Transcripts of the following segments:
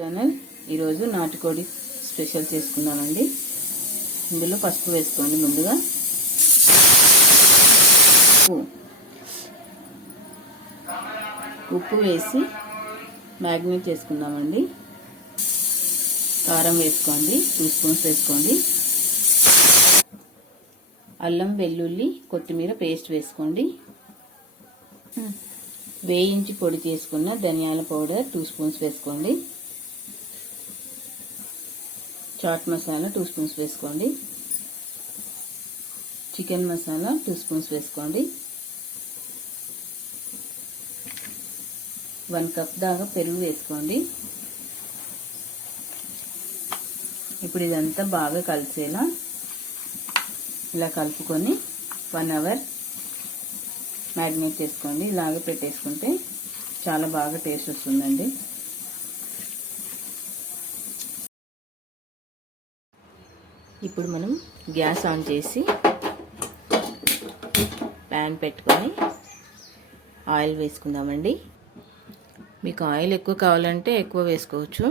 Channel. ఈరోజు నాటుకోడి special చేసుకుందామండి. ఇందులో పసుపు వేసుకోండి ముందుగా. ఉప్పు. ఉప్పు వేసి మ్యాగ్నేట్ చేసుకుందామండి. కారం వేసుకోండి. టూ స్పూన్స్ వేసుకోండి. అల్లం వెల్లుల్లి కొత్తిమీర పేస్ట్ వేసుకోండి. వేయించి పొడి చేసుకున్న ధనియాల పౌడర్ టూ స్పూన్స్ వేసుకోండి. చాట్ మసాలా టూ స్పూన్స్ వేసుకోండి. చికెన్ మసాలా టూ స్పూన్స్ వేసుకోండి. వన్ కప్ దాకా పెరుగు వేసుకోండి. ఇప్పుడు ఇదంతా బాగా కలిసేలా ఇలా కలుపుకొని వన్ అవర్ మ్యారినేట్ చేసుకోండి. ఇలాగ పెట్టేసుకుంటే చాలా బాగా టేస్ట్ వస్తుందండి. ఇప్పుడు మనం గ్యాస్ ఆన్ చేసి ప్యాన్ పెట్టుకొని ఆయిల్ వేసుకుందామండి. మీకు ఆయిల్ ఎక్కువ కావాలంటే ఎక్కువ వేసుకోవచ్చు.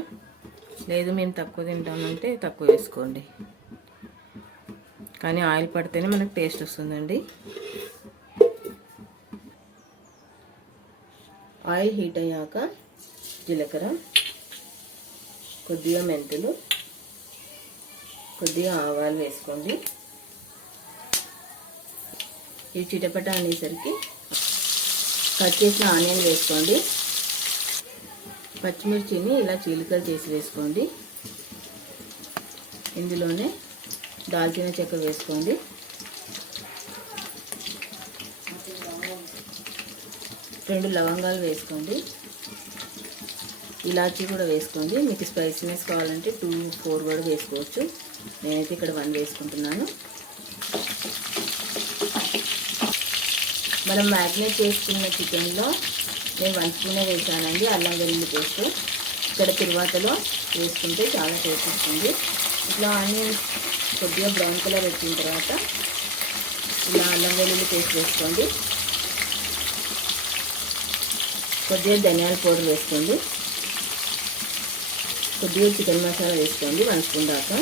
లేదు మేము తక్కువ తింటామంటే తక్కువ వేసుకోండి. కానీ ఆయిల్ పడితేనే మనకు టేస్ట్ వస్తుందండి. ఆయిల్ హీట్ అయ్యాక జీలకర్ర కొద్దిగా మెంతులు కొద్దిగా ఆవాలు వేసుకోండి. ఈ చిటపట అనేసరికి కట్ చేసిన ఆనియన్ వేసుకోండి. పచ్చిమిర్చిని ఇలా చీలికలు చేసి వేసుకోండి. ఇందులోనే దాల్చిన చెక్క వేసుకోండి. రెండు లవంగాలు వేసుకోండి. ఇలాచీ కూడా వేసుకోండి. మీకు స్పైసీనెస్ కావాలంటే టూ ఫోర్ కూడా వేసుకోవచ్చు. నేనైతే ఇక్కడ వన్ వేసుకుంటున్నాను. మనం మ్యాగ్నేట్ చేసుకున్న చికెన్లో నేను వన్ స్పూనే వేసానండి అల్లం వెల్లుల్లి పేస్ట్. ఇక్కడ తిరువాతలో వేసుకుంటే చాలా టేస్ట్ వస్తుంది. ఇట్లా ఆనియన్స్ కొద్దిగా బ్రౌన్ కలర్ వచ్చిన తర్వాత ఇలా అల్లం వెల్లుల్లి పేస్ట్ వేసుకోండి. కొద్దిగా ధనియాల పౌడర్ వేసుకోండి. కొద్దిగా చికెన్ మసాలా వేసుకోండి వన్ స్పూన్ దాకా.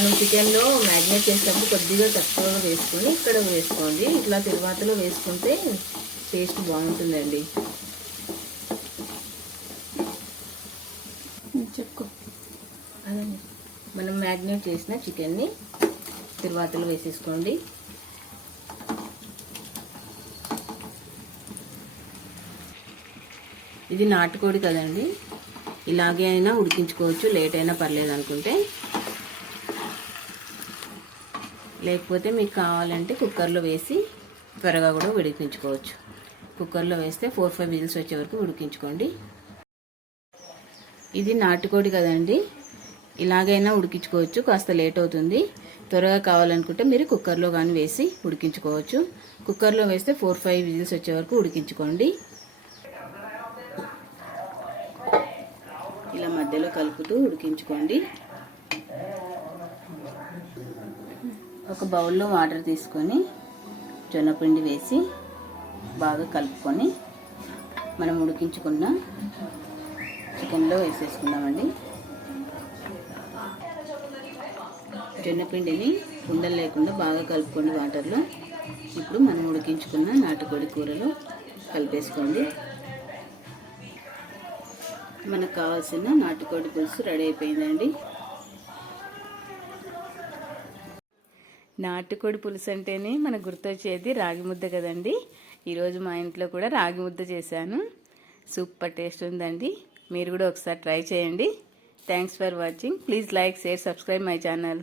మనం చికెన్లో మ్యాగ్నేట్ చేసేటప్పుడు కొద్దిగా తక్కువగా వేసుకొని ఇక్కడ వేసుకోండి. ఇట్లా తిరువాతలో వేసుకుంటే టేస్ట్ బాగుంటుందండి. చెప్పుకో అదే మనం మ్యాగ్నేట్ చేసిన చికెన్ని తిరువాతలో వేసేసుకోండి. ఇది నాటుకోడి కదండి. ఇలాగే అయినా ఉడికించుకోవచ్చు. లేట్ అయినా పర్లేదు అనుకుంటే లేకపోతే మీకు కావాలంటే కుక్కర్లో వేసి త్వరగా కూడా ఉడికించుకోవచ్చు. కుక్కర్లో వేస్తే ఫోర్ ఫైవ్ విజిల్స్ వచ్చే వరకు ఉడికించుకోండి. ఇది నాటుకోడి కదండి. ఇలాగైనా ఉడికించుకోవచ్చు కాస్త లేట్ అవుతుంది. త్వరగా కావాలనుకుంటే మీరు కుక్కర్లో కానీ వేసి ఉడికించుకోవచ్చు. కుక్కర్లో వేస్తే ఫోర్ ఫైవ్ విజిల్స్ వచ్చే వరకు ఉడికించుకోండి. ఇలా మధ్యలో కలుపుతూ ఉడికించుకోండి. ఒక బౌల్లో వాటర్ తీసుకొని జొన్నపిండి వేసి బాగా కలుపుకొని మనం ఉడికించుకున్న చికెన్లో వేసేసుకుందామండి. జొన్నపిండిని ఉండలు లేకుండా బాగా కలుపుకోండి వాటర్లో ఇప్పుడు మనం ఉడికించుకున్న నాటుకోడి కూరలో కలిపేసుకోండి. మనకు కావాల్సిన నాటుకోడి పులుసు రెడీ అయిపోయిందండి. నాటుకోడి పులుసు అంటేనే మనకు గుర్తొచ్చేది రాగి ముద్ద కదండి. ఈరోజు మా ఇంట్లో కూడా రాగి ముద్ద చేశాను. సూపర్ టేస్ట్ ఉందండి. మీరు కూడా ఒకసారి ట్రై చేయండి. Thanks for watching please like share subscribe my channel